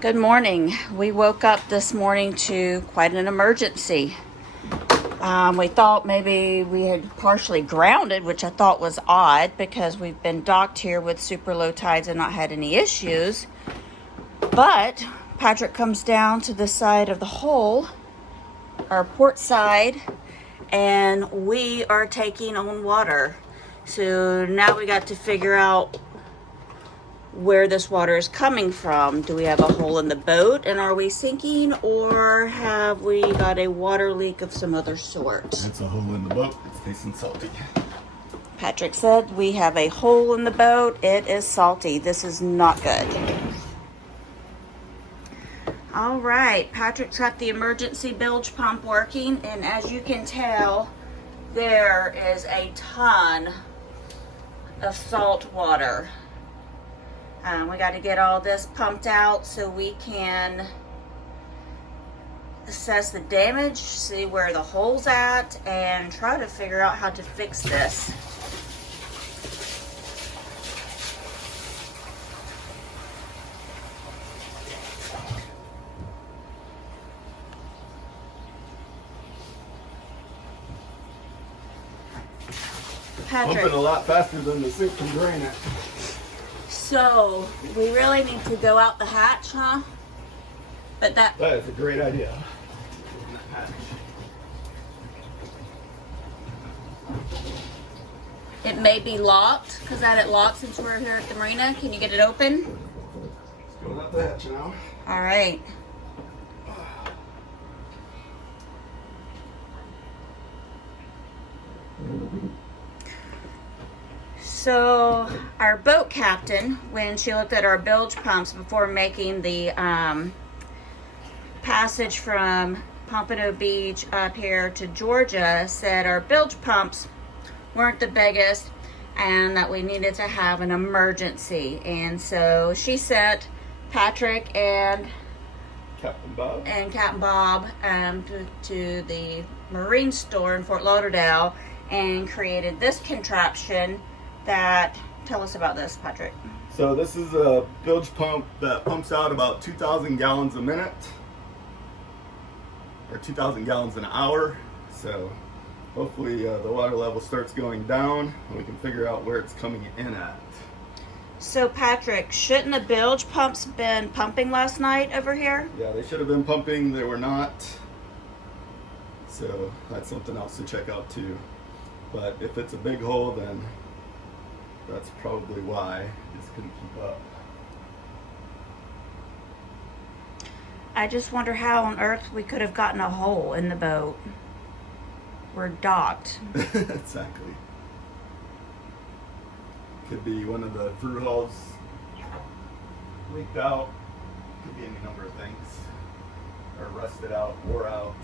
Good morning. We woke up this morning to quite an emergency. We thought maybe we had partially grounded, which I thought was odd because we've been docked here with super low tides and not had any issues. But Patrick comes down to the side of the hole, our port side, and we are taking on water. So now we got to figure out where this water is coming from. Do we have a hole in the boat and are we sinking, or have we got a water leak of some other sort? It's a hole in the boat. It's nice and salty. Patrick said we have a hole in the boat. It is salty. This is not good. All right, Patrick's got the emergency bilge pump working, and as you can tell, there is a ton of salt water. We got to get all this pumped out so we can assess the damage, see where the hole's at, and try to figure out how to fix this. Patrick. Pumping a lot faster than the sink can drain it. So, we really need to go out the hatch, huh? But that is a great idea. It may be locked, because I had it locked since we're here at the marina. Can you get it open? It's going out the hatch now. All right. So our boat captain, when she looked at our bilge pumps before making the passage from Pompano Beach up here to Georgia, said our bilge pumps weren't the biggest and that we needed to have an emergency. And so she sent Patrick and Captain Bob to the marine store in Fort Lauderdale and created this contraption that, tell us about this, Patrick. So this is a bilge pump that pumps out about 2,000 gallons a minute, or 2,000 gallons an hour. So hopefully the water level starts going down and we can figure out where it's coming in at. So Patrick, shouldn't the bilge pumps been pumping last night over here? Yeah, they should have been pumping. They were not. So that's something else to check out too. But if it's a big hole, then that's probably why it just couldn't keep up. I just wonder how on earth we could have gotten a hole in the boat. We're docked. Exactly. Could be one of the through hulls leaked out. Could be any number of things. Or rusted out, wore out.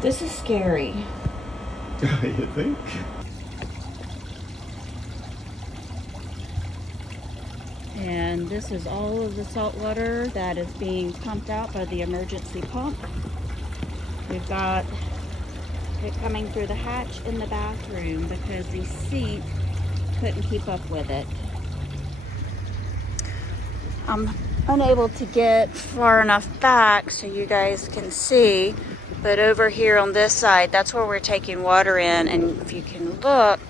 This is scary. You think? And this is all of the salt water that is being pumped out by the emergency pump. We've got it coming through the hatch in the bathroom because the seat couldn't keep up with it. I'm unable to get far enough back so you guys can see, but over here on this side, that's where we're taking water in, and if you can look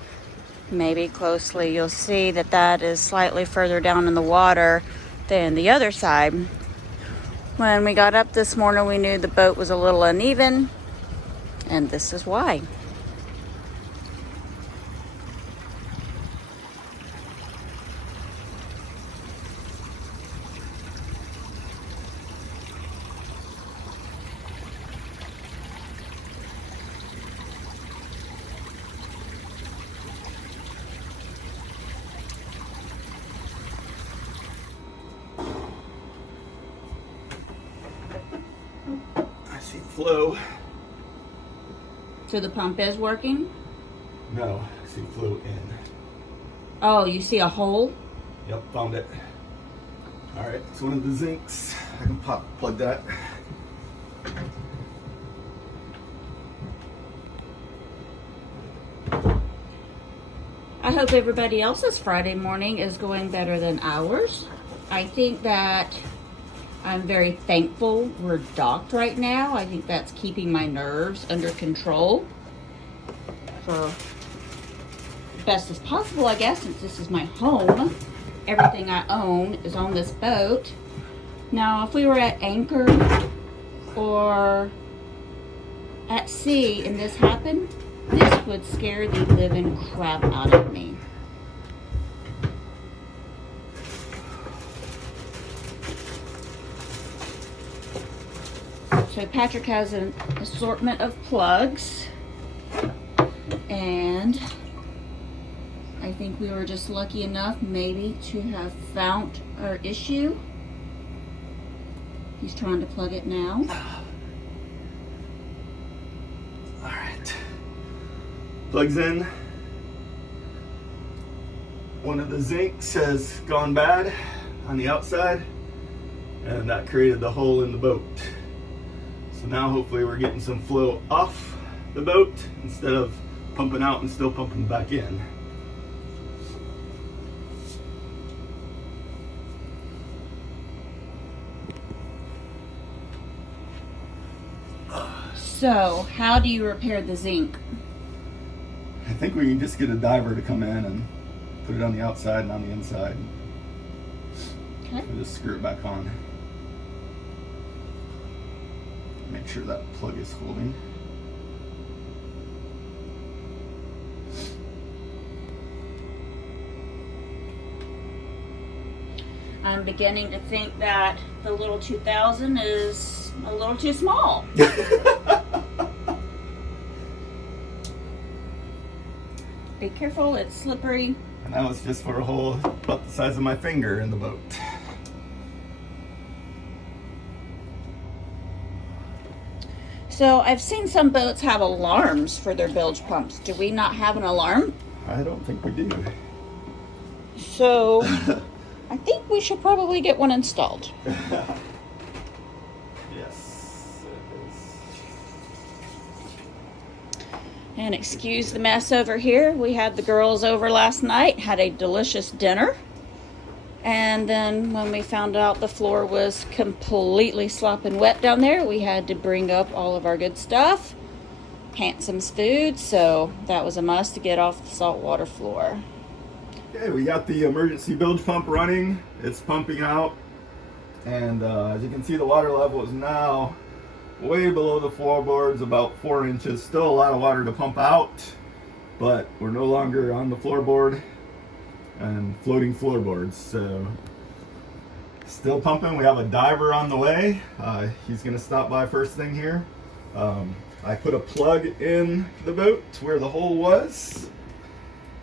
maybe closely, you'll see that that is slightly further down in the water than the other side. When we got up this morning, we knew the boat was a little uneven, and this is why. I see flow. So the pump is working? No, I see flow in. Oh, you see a hole? Yep, found it. All right, it's one of the zincs. I can plug that. I hope everybody else's Friday morning is going better than ours. I think that I'm very thankful we're docked right now. I think that's keeping my nerves under control for best as possible, I guess, since this is my home. Everything I own is on this boat. Now, if we were at anchor or at sea and this happened, this would scare the living crap out of me. So Patrick has an assortment of plugs, and I think we were just lucky enough maybe to have found our issue. He's trying to plug it now. All right. Plugs in. One of the zincs has gone bad on the outside, and that created the hole in the boat. So now hopefully we're getting some flow off the boat instead of pumping out and still pumping back in. So, how do you repair the zinc? I think we can just get a diver to come in and put it on the outside and on the inside. Okay. And just screw it back on. Make sure that plug is holding. I'm beginning to think that the little 2000 is a little too small. Be careful, it's slippery. And that was just for a hole about the size of my finger in the boat. So I've seen some boats have alarms for their bilge pumps. Do we not have an alarm? I don't think we do. So I think we should probably get one installed. Yes, it is. And excuse the mess over here. We had the girls over last night, had a delicious dinner. And then when we found out the floor was completely slopping wet down there, we had to bring up all of our good stuff. Hansom's food, so that was a must to get off the saltwater floor. Okay, we got the emergency bilge pump running. It's pumping out. And as you can see, the water level is now way below the floorboards, about 4 inches. Still a lot of water to pump out, but we're no longer on the floorboard and floating floorboards, so still pumping. We have a diver on the way. He's gonna stop by first thing here. I put a plug in the boat where the hole was.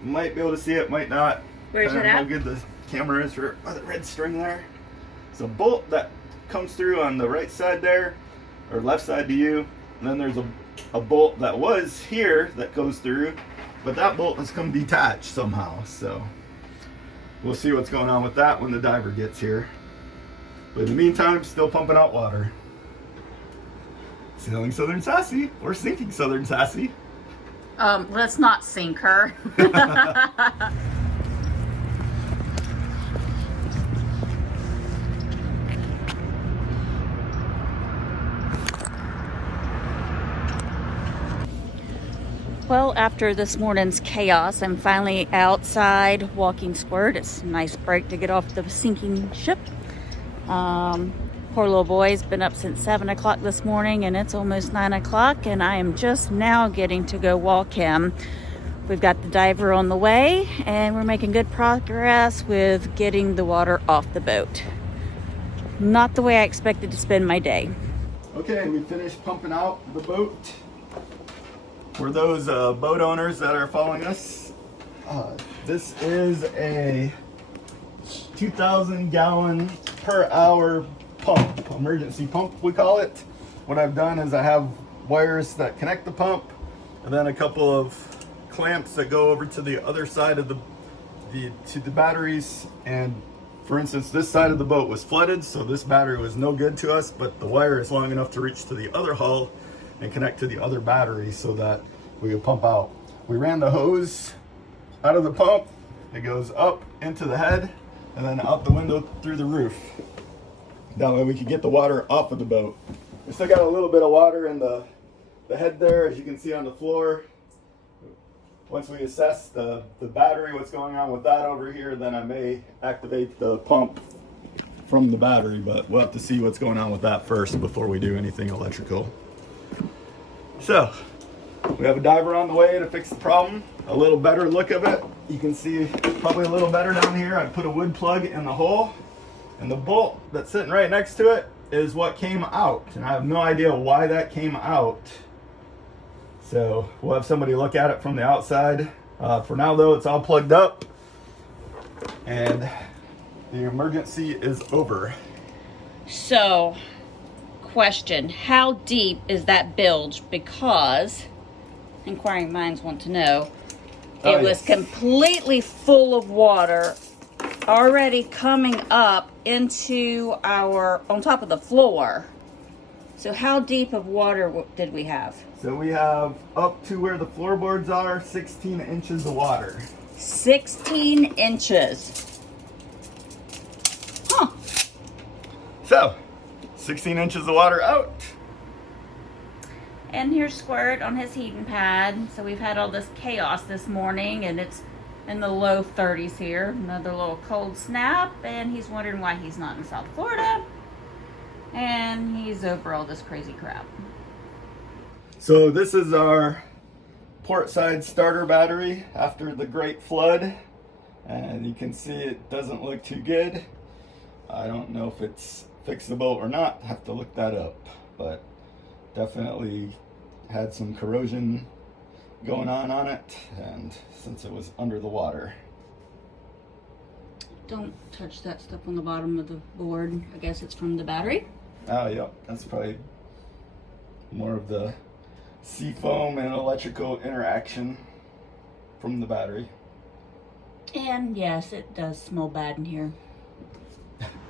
Might be able to see it, might not. Where's it How at? good the camera is for the red string there. It's a bolt that comes through on the right side there, or left side to you. And then there's a bolt that was here that goes through, but that bolt has come detached somehow, so we'll see what's going on with that when the diver gets here. But in the meantime, still pumping out water. Sailing Southern Sassy, or sinking Southern Sassy. Let's not sink her. Well, after this morning's chaos, I'm finally outside walking squirt. It's a nice break to get off the sinking ship. Poor little boy's been up since 7 o'clock this morning, and it's almost 9 o'clock, and I am just now getting to go walk him. We've got the diver on the way, and we're making good progress with getting the water off the boat. Not the way I expected to spend my day. Okay, we finished pumping out the boat. For those boat owners that are following us, this is a 2,000 gallon per hour pump, emergency pump we call it. What I've done is I have wires that connect the pump, and then a couple of clamps that go over to the other side of the batteries. And for instance, this side of the boat was flooded, so this battery was no good to us, but the wire is long enough to reach to the other hull and connect to the other battery so that we could pump out. We ran the hose out of the pump, it goes up into the head and then out the window through the roof. That way we can get the water off of the boat. We still got a little bit of water in the head there, as you can see on the floor. Once we assess the battery, what's going on with that over here, then I may activate the pump from the battery, but we'll have to see what's going on with that first before we do anything electrical. So, we have a diver on the way to fix the problem. A little better look of it. You can see probably a little better down here. I put a wood plug in the hole, and the bolt that's sitting right next to it is what came out. And I have no idea why that came out. So we'll have somebody look at it from the outside. For now though, it's all plugged up and the emergency is over. So, question, how deep is that bilge? Because inquiring minds want to know. It was completely full of water already coming up into on top of the floor. So how deep of water did we have? So we have up to where the floorboards are, 16 inches of water. 16 inches. Huh. So, 16 inches of water out. And here's Squirt on his heating pad. So we've had all this chaos this morning, and it's in the low 30s here. Another little cold snap, and he's wondering why he's not in South Florida. And he's over all this crazy crap. So this is our port side starter battery after the great flood. And you can see it doesn't look too good. I don't know if it's fixable or not. Have to look that up. But definitely had some corrosion going on it, and since it was under the water. Don't touch that stuff on the bottom of the board. I guess it's from the battery. Oh, yep, that's probably more of the sea foam and electrical interaction from the battery. And yes, it does smell bad in here.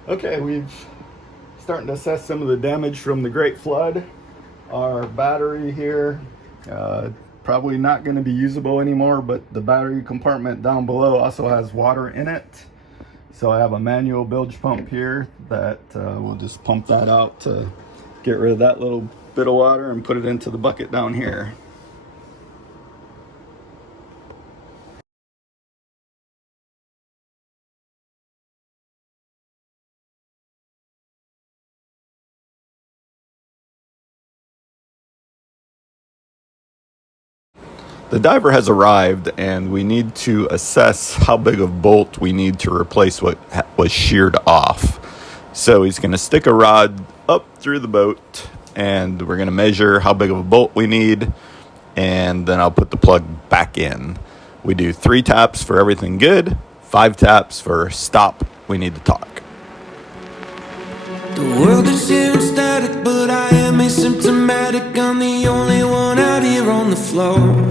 Okay, we've starting to assess some of the damage from the great flood. Our battery here, probably not going to be usable anymore, but the battery compartment down below also has water in it. So I have a manual bilge pump here that we'll just pump that out to get rid of that little bit of water and put it into the bucket down here. The diver has arrived, and we need to assess how big of bolt we need to replace what was sheared off. So he's going to stick a rod up through the boat, and we're going to measure how big of a bolt we need, and then I'll put the plug back in. We do 3 taps for everything good, 5 taps for stop, we need to talk. The world is here and static, but I am asymptomatic. I'm the only one out here on the floor.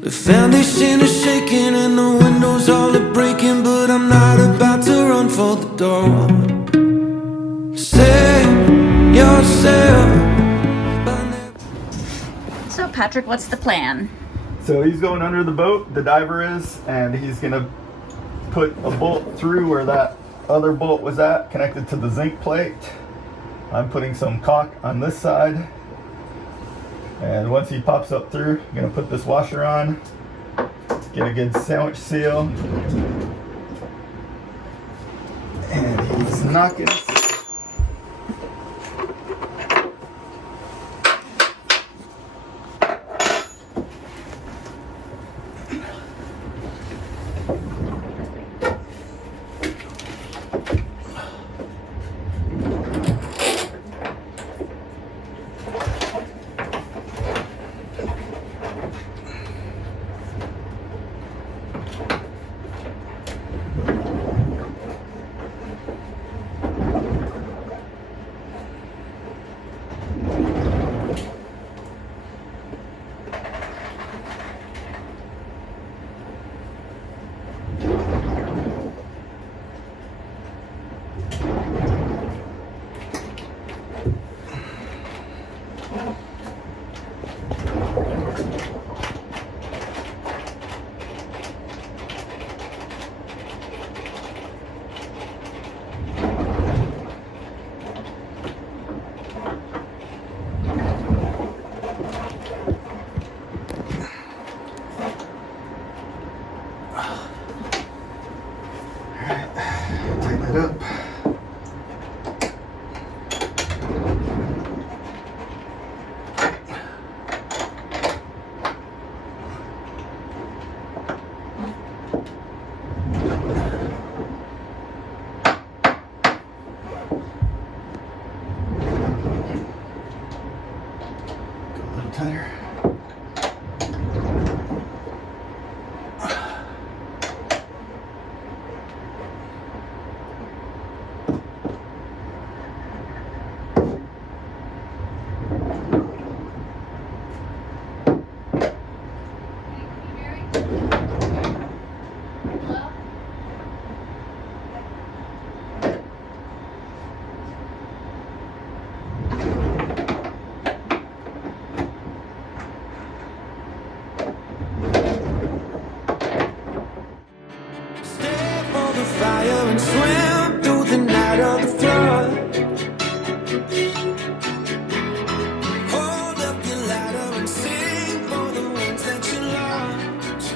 The foundation is shaking and the windows all are breaking, but I'm not about to run for the door. Save yourself. So Patrick, what's the plan? So he's going under the boat, the diver is, and he's going to put a bolt through where that other bolt was at, connected to the zinc plate. I'm putting some caulk on this side. And once he pops up through, I'm going to put this washer on, get a good sandwich seal. And he's knocking. tighter. Stay for the fire and swim through the night of the flood. Hold up your ladder and sing for the ones that you lost.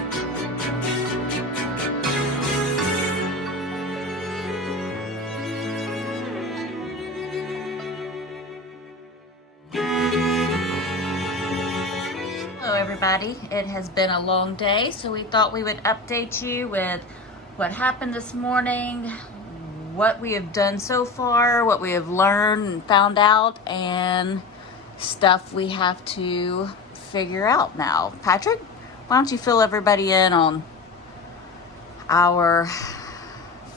Hello everybody, it has been a long day, so we thought we would update you with what happened this morning, what we have done so far, what we have learned and found out, and stuff we have to figure out now. Patrick, why don't you fill everybody in on our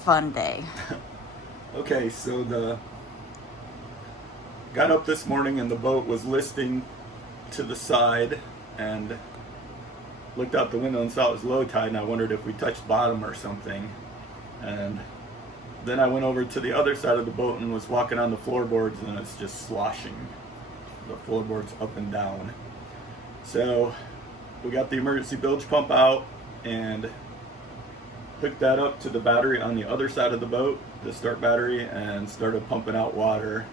fun day? Okay, so got up this morning and the boat was listing to the side, and looked out the window and saw it was low tide, and I wondered if we touched bottom or something. And then I went over to the other side of the boat and was walking on the floorboards, and it's just sloshing the floorboards up and down. So we got the emergency bilge pump out and hooked that up to the battery on the other side of the boat, the start battery, and started pumping out water.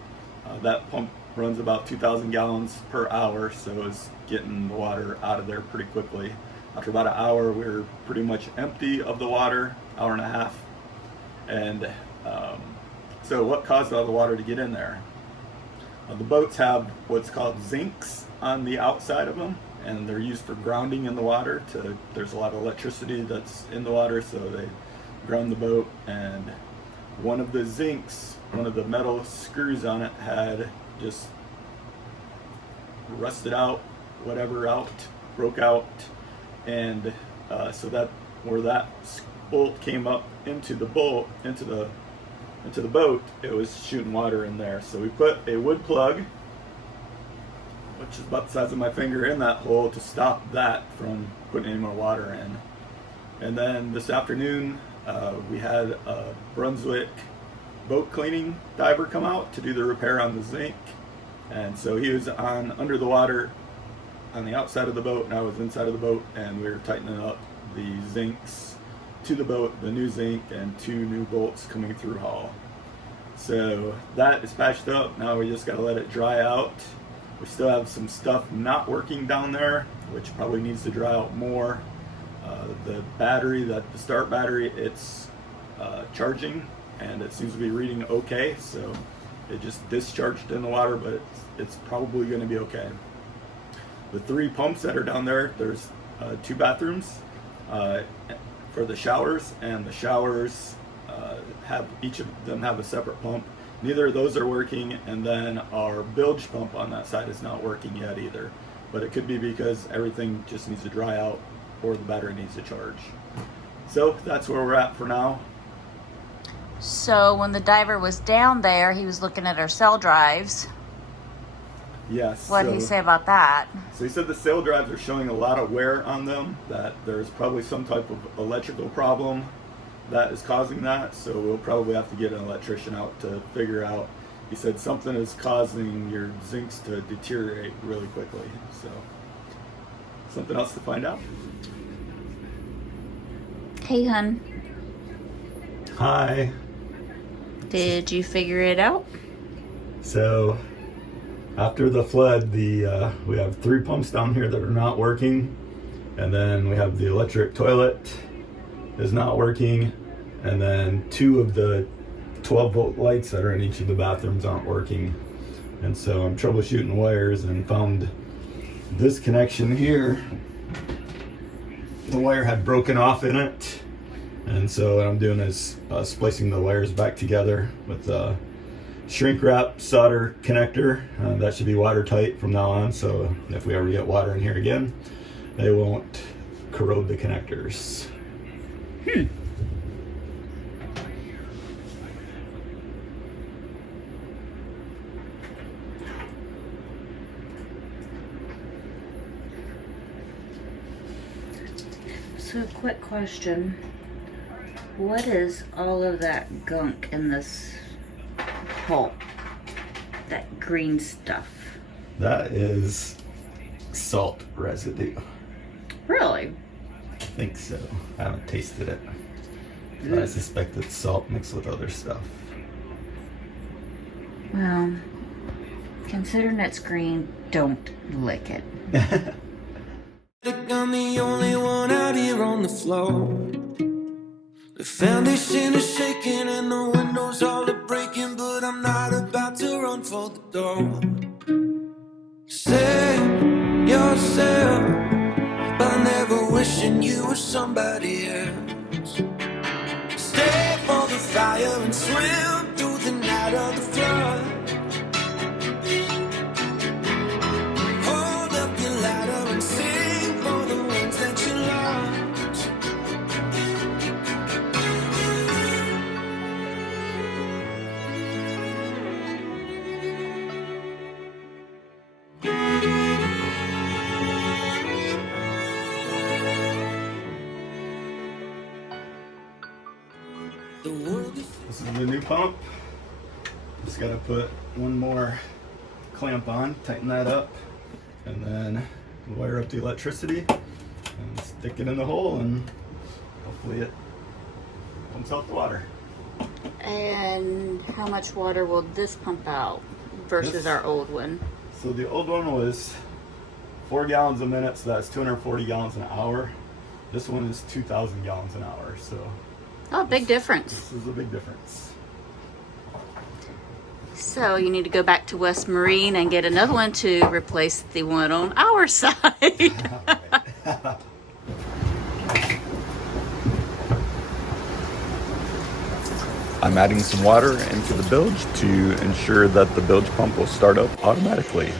That pump runs about 2,000 gallons per hour, so it's getting the water out of there pretty quickly. After about an hour, we were pretty much empty of the water, hour and a half. And so what caused all the water to get in there? The boats have what's called zincs on the outside of them, and they're used for grounding in the water. There's a lot of electricity that's in the water, so they ground the boat. And one of the zincs, one of the metal screws on it, had just rusted out, broke out, and so that where that bolt came up into the boat, into the boat, it was shooting water in there. So we put a wood plug, which is about the size of my finger, in that hole to stop that from putting any more water in. And then this afternoon, we had a Brunswick boat cleaning diver come out to do the repair on the zinc. And so he was under the water on the outside of the boat, and I was inside of the boat, and we were tightening up the zincs to the boat, the new zinc and 2 new bolts coming through hull. So that is patched up. Now we just got to let it dry out. We still have some stuff not working down there, which probably needs to dry out more. The battery, the start battery, it's charging, and it seems to be reading okay. So it just discharged in the water, but it's probably going to be okay. The 3 pumps that are down there, there's 2 bathrooms for the showers, and the showers each of them have a separate pump. Neither of those are working, and then our bilge pump on that side is not working yet either. But it could be because everything just needs to dry out, or the battery needs to charge. So that's where we're at for now. So when the diver was down there, he was looking at our cell drives. Yes. What did he say about that? So he said the cell drives are showing a lot of wear on them, that there's probably some type of electrical problem that is causing that. So we'll probably have to get an electrician out to figure out. He said something is causing your zincs to deteriorate really quickly. So something else to find out. Hey, hun. Hi. Did you figure it out? So after the flood, we have 3 pumps down here that are not working, and then we have the electric toilet is not working, and then 2 of the 12-volt lights that are in each of the bathrooms aren't working. And so I'm troubleshooting wires and found this connection here. The wire had broken off in it, and so what I'm doing is splicing the wires back together with shrink wrap solder connector. That should be watertight from now on, so if we ever get water in here again, they won't corrode the connectors. So, quick question. What is all of that gunk in this pulp? That green stuff? That is salt residue. Really? I think so. I haven't tasted it. But I suspect it's salt mixed with other stuff. Well, considering it's green, don't lick it. I'm the only one out here on the floor. The foundation is shaking and the windows all are breaking, but I'm not about to run for the door. Save yourself by never wishing you were somebody else. Stay for the fire and swim through the night of the flood. Hold up your ladder and sing for the ones that you lost. This is the new pump. Just gotta put one more clamp on, tighten that up, and then wire up the electricity and stick it in the hole, and hopefully it pumps out the water. And how much water will this pump out versus our old one? So the old one was 4 gallons a minute, so that's 240 gallons an hour. This one is 2,000 gallons an hour, so Oh, big difference. this is a big difference. So you need to go back to West Marine and get another one to replace the one on our side. I'm adding some water into the bilge to ensure that the bilge pump will start up automatically.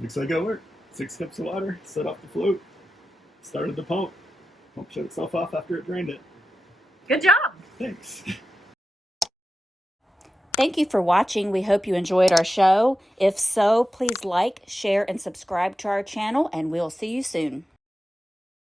Looks like it worked. 6 cups of water, set off the float, started the pump. Pump shut itself off after it drained it. Good job. Thanks. Thank you for watching. We hope you enjoyed our show. If so, please like, share, and subscribe to our channel, and we'll see you soon.